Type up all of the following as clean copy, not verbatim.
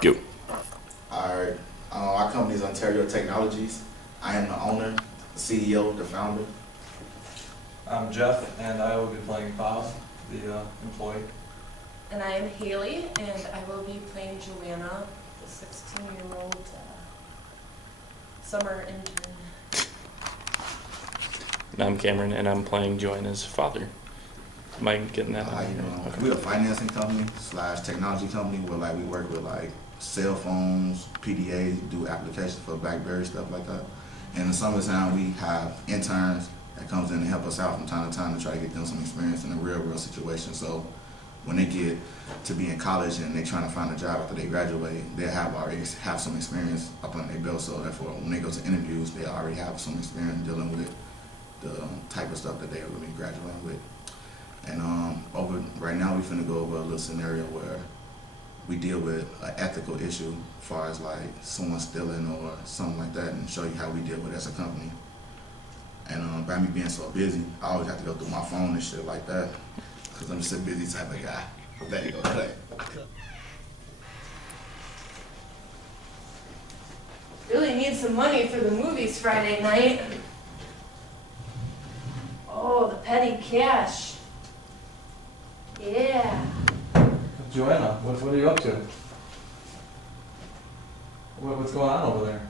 Go. Alright, our company is Ontario Technologies. I am the owner, the CEO, the founder. I'm Jeff, and I will be playing Bob, the employee. And I am Haley, and I will be playing Joanna, the 16-year-old summer intern. And I'm Cameron, and I'm playing Joanna's father. Am I getting that? Okay. We're a financing company / technology company where we work with cell phones, PDA, do applications for BlackBerry, stuff like that. And in the summertime, we have interns that comes in and help us out from time to time to try to get them some experience in a real world situation. So when they get to be in college and they're trying to find a job after they graduate, they already have some experience up on their belt. So therefore, when they go to interviews, they already have some experience dealing with the type of stuff that they are going to be graduating with. And right now, we're finna go over a little scenario where we deal with an ethical issue as far as someone stealing or something like that, and show you how we deal with it as a company. And by me being so busy, I always have to go through my phone and shit like that, because I'm just a busy type of guy. There you go, cut. Really need some money for the movies Friday night. Oh, the petty cash. Yeah. Joanna, what are you up to? What's going on over there?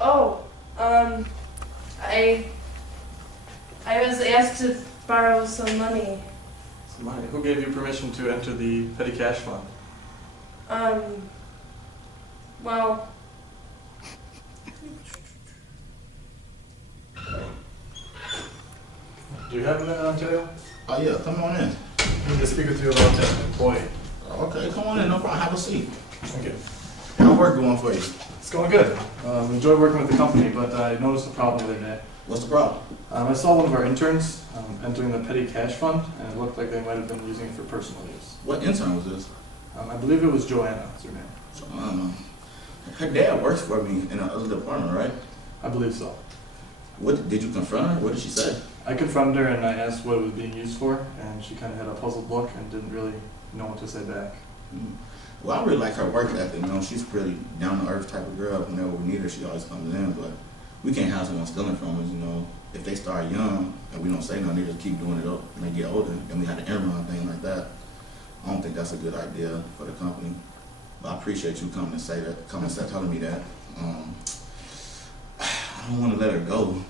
Oh, I was asked to borrow some money. Some money. Who gave you permission to enter the petty cash fund? Well, Do you have a minute, Ontario? Oh yeah, come on in. I need to speak with you about that employee. Okay, come on in, no problem, have a seat. Thank you. How's work going for you? It's going good. Enjoy working with the company, but I noticed a problem the other day. What's the problem? I saw one of our interns entering the petty cash fund, and it looked like they might have been using it for personal use. What intern was this? I believe it was Joanna, is her name. Joanna. Her dad works for me in another department, right? I believe so. What did you confront her? What did she say? I confronted her and I asked what it was being used for, and she kind of had a puzzled look and didn't really know what to say back. Well, I really like her work ethic. She's pretty down to earth type of girl. Whenever we need her, she always comes in. But we can't have someone stealing from us. If they start young and we don't say nothing, they just keep doing it up. When they get older, and we have to interview and things like that. I don't think that's a good idea for the company. But I appreciate you coming and telling me that. I don't want to let her go.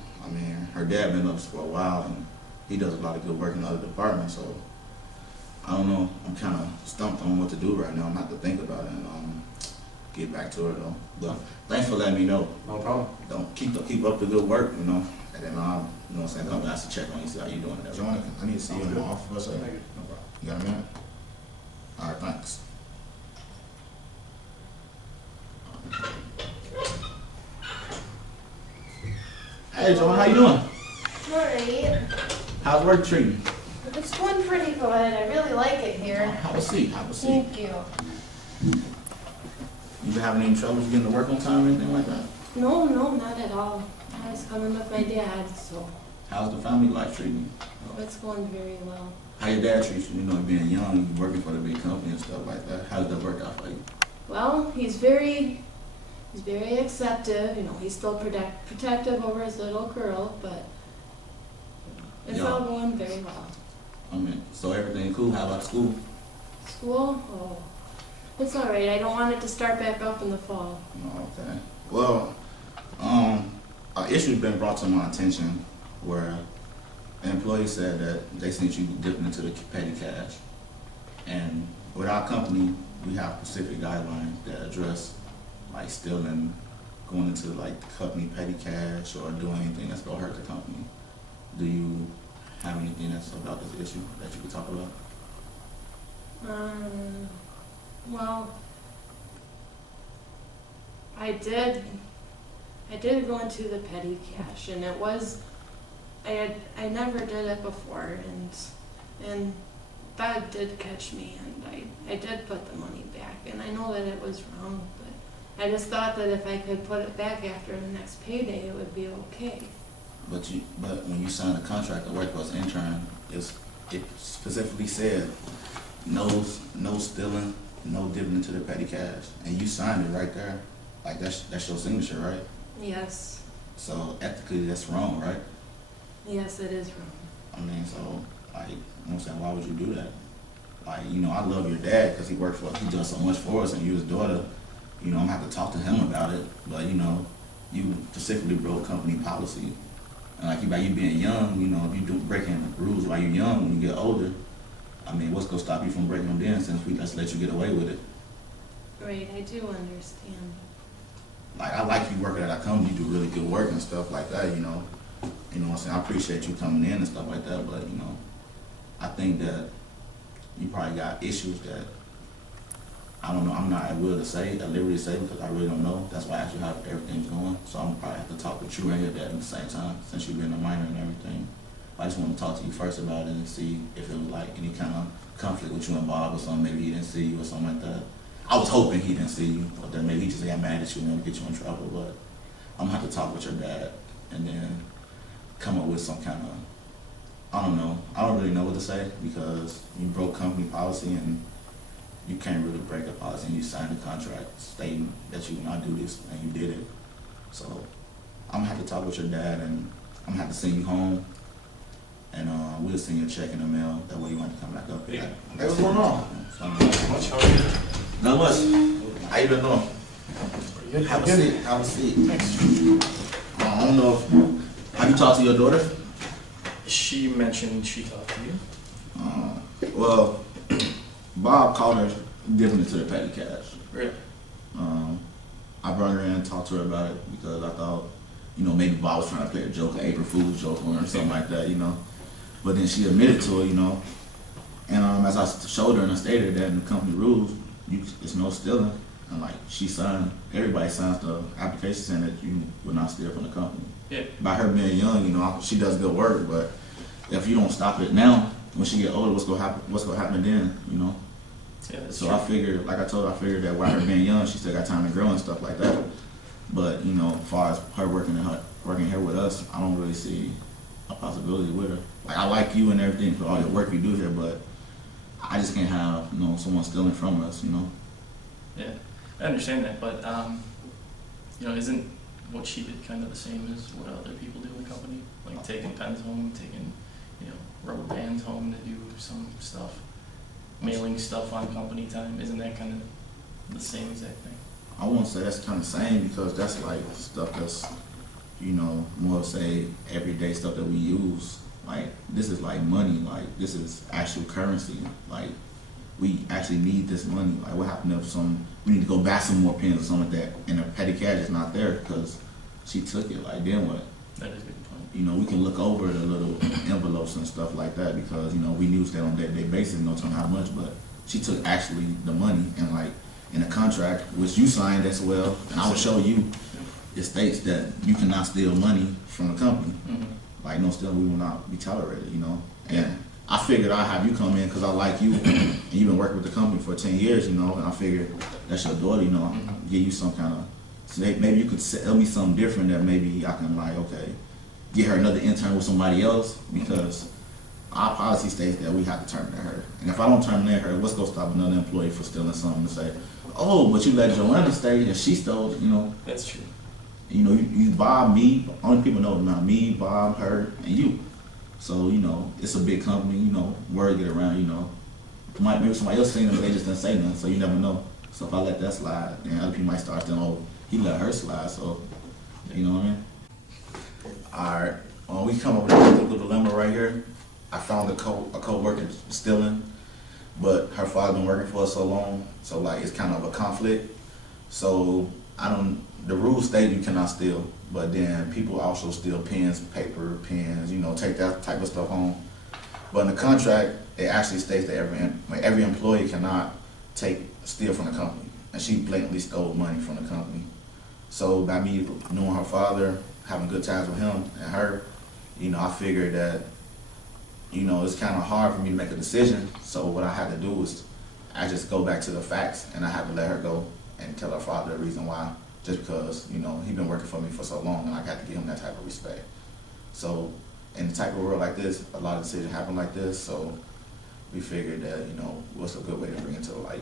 Her dad been up for a while, and he does a lot of good work in other departments. So I don't know. I'm kind of stumped on what to do right now. I'm gonna have to think about it and get back to her though. But thanks for letting me know. No problem. Don't keep up the good work, and then what I'm saying, I'm gonna have to check on you, see how you doing. Joanna, I need to see you in my office. Thank you. No problem. You got a minute? All right, thanks. Hey, Joanna, how you doing? alright. How's work treating you? It's going pretty good. I really like it here. Have a seat. Have a seat. Thank you. You been having any troubles getting to work on time or anything like that? No, not at all. I was coming with my dad, so How's the family life treating you? it's going very well. How your dad treats you? Being young, you working for the big company and stuff like that. How did that work out for you? Well, he's very acceptive. He's still protective over his little girl, but it's Yeah. all going very well. So everything cool? How about school? School? Oh, it's all right. I don't want it to start back up in the fall. Oh, okay. Well, an issue's been brought to my attention where an employee said that they seen you dipping into the petty cash. And with our company, we have specific guidelines that address stealing, going into the company petty cash, or doing anything that's gonna hurt the company. Do you have anything that's about this issue that you could talk about? Well, I did go into the petty cash, and it was, I never did it before, and God did catch me, and I did put the money back, and I know that it was wrong, but I just thought that if I could put it back after the next payday, it would be okay. But when you signed a contract to work as an intern, it specifically said no stealing, no dipping into the petty cash, and you signed it right there. Like that's your signature, right? Yes. So ethically, that's wrong, right? Yes, it is wrong. I mean, so like, you know what I'm saying, why would you do that? Like, you know, I love your dad because he does so much for us, and you, his daughter, you know, I'm gonna have to talk to him about it. But you know, you specifically broke company policy, and like you being young, you know, if you do breaking rules while you're young, when you get older, I mean, what's gonna stop you from breaking them then? Since we just let you get away with it. Right, I do understand. Like, I like you working at our company, you do really good work and stuff like that, you know. You know what I'm saying? I appreciate you coming in and stuff like that, but, you know, I think that you probably got issues that, I don't know, I'm not at liberty to say, because I really don't know. That's why I asked you how everything's going. So I'm probably have to talk with you and your dad at the same time, since you've been a minor and everything. I just want to talk to you first about it and see if it was like any kind of conflict with you and Bob or something. Maybe he didn't see you or something like that. I was hoping he didn't see you, or that maybe he just got mad at you and wanted to get you in trouble. But I'm gonna have to talk with your dad and then come up with some kind of, I don't know. I don't really know what to say because you broke company policy and you can't really break a policy, and you signed a contract stating that you will not do this, and you did it. So I'm gonna have to talk with your dad, and I'm gonna have to send you home, and we'll send you a check in the mail. That way you want to come back up. Hey, what's going on? Much, how are you? Not much. How you been doing? Pretty good. Have a seat. Have a seat. I don't know if, have you talked to your daughter? She mentioned she talked to you. Well, Bob called her dipping into the petty cash. Really? I brought her in and talked to her about it because I thought, you know, maybe Bob was trying to play a joke, an April Fool's joke on her or something like that, you know. But then she admitted to it, you know. And as I showed her and I stated that in the company rules, it's no stealing. And like she signed, everybody signs the application saying that you will not steal from the company. Yeah. By her being young, you know, she does good work, but if you don't stop it now, when she get older, what's gonna happen then, you know? Yeah, that's So true. I figured, like I told her, I figured that while her being young, she still got time to grow and stuff like that. But, you know, as far as her working here with us, I don't really see a possibility with her. Like, I like you and everything for all your work you do here, but I just can't have, you know, someone stealing from us, you know? Yeah, I understand that, but you know, isn't what she did kind of the same as what other people do in the company? Like taking pens home, taking, you know, rubber bands home to do some stuff, mailing stuff on company time. Isn't that kind of the same exact thing? I won't say that's kind of same because that's like stuff that's, you know, more say everyday stuff that we use. Like, this is like money, like this is actual currency. Like, we actually need this money. Like, what happened if we need to go buy some more pens or something like that, and the petty cash is not there because she took it. Like, then what? That is a good point. You know, we can look over the little envelopes and stuff like that because, you know, we use that on a day-to-day basis, no telling how much, but she took actually the money, and like in a contract, which you signed as well, and I will show you, it states that you cannot steal money from the company. Mm-hmm. Like, no stealing, we will not be tolerated, you know? And I figured I'd have you come in because I like you, and you've been working with the company for 10 years, you know, and I figured that's your daughter, you know, Mm-hmm. give you some kind of, so maybe you could tell me something different that maybe I can, like, okay, get her another intern with somebody else, because our policy states that we have to terminate her. And if I don't terminate her, what's going to stop another employee from stealing something to say, oh, but you let Joanna stay and she stole, you know? That's true. You know, you Bob, me, only people know about me, Bob, her, and you. So, you know, it's a big company, you know, word get around, you know. Maybe somebody else seen them, but they just didn't say nothing, so you never know. So if I let that slide, then other people might start saying, oh, he let her slide, so, you know what I mean? Alright, we come up with a little dilemma right here. I found a co-worker stealing, but her father been working for us so long, so like it's kind of a conflict. So the rules state you cannot steal, but then people also steal pens, paper, pens, you know, take that type of stuff home. But in the contract, it actually states that every employee cannot steal from the company, and she blatantly stole money from the company. So by me knowing her father, having good times with him and her, you know, I figured that, you know, it's kind of hard for me to make a decision. So what I had to do was I just go back to the facts, and I had to let her go and tell her father the reason why, just because, you know, he's been working for me for so long, and I got to give him that type of respect. So in the type of world like this, a lot of decisions happen like this, so we figured that, you know, what's a good way to bring it to the light.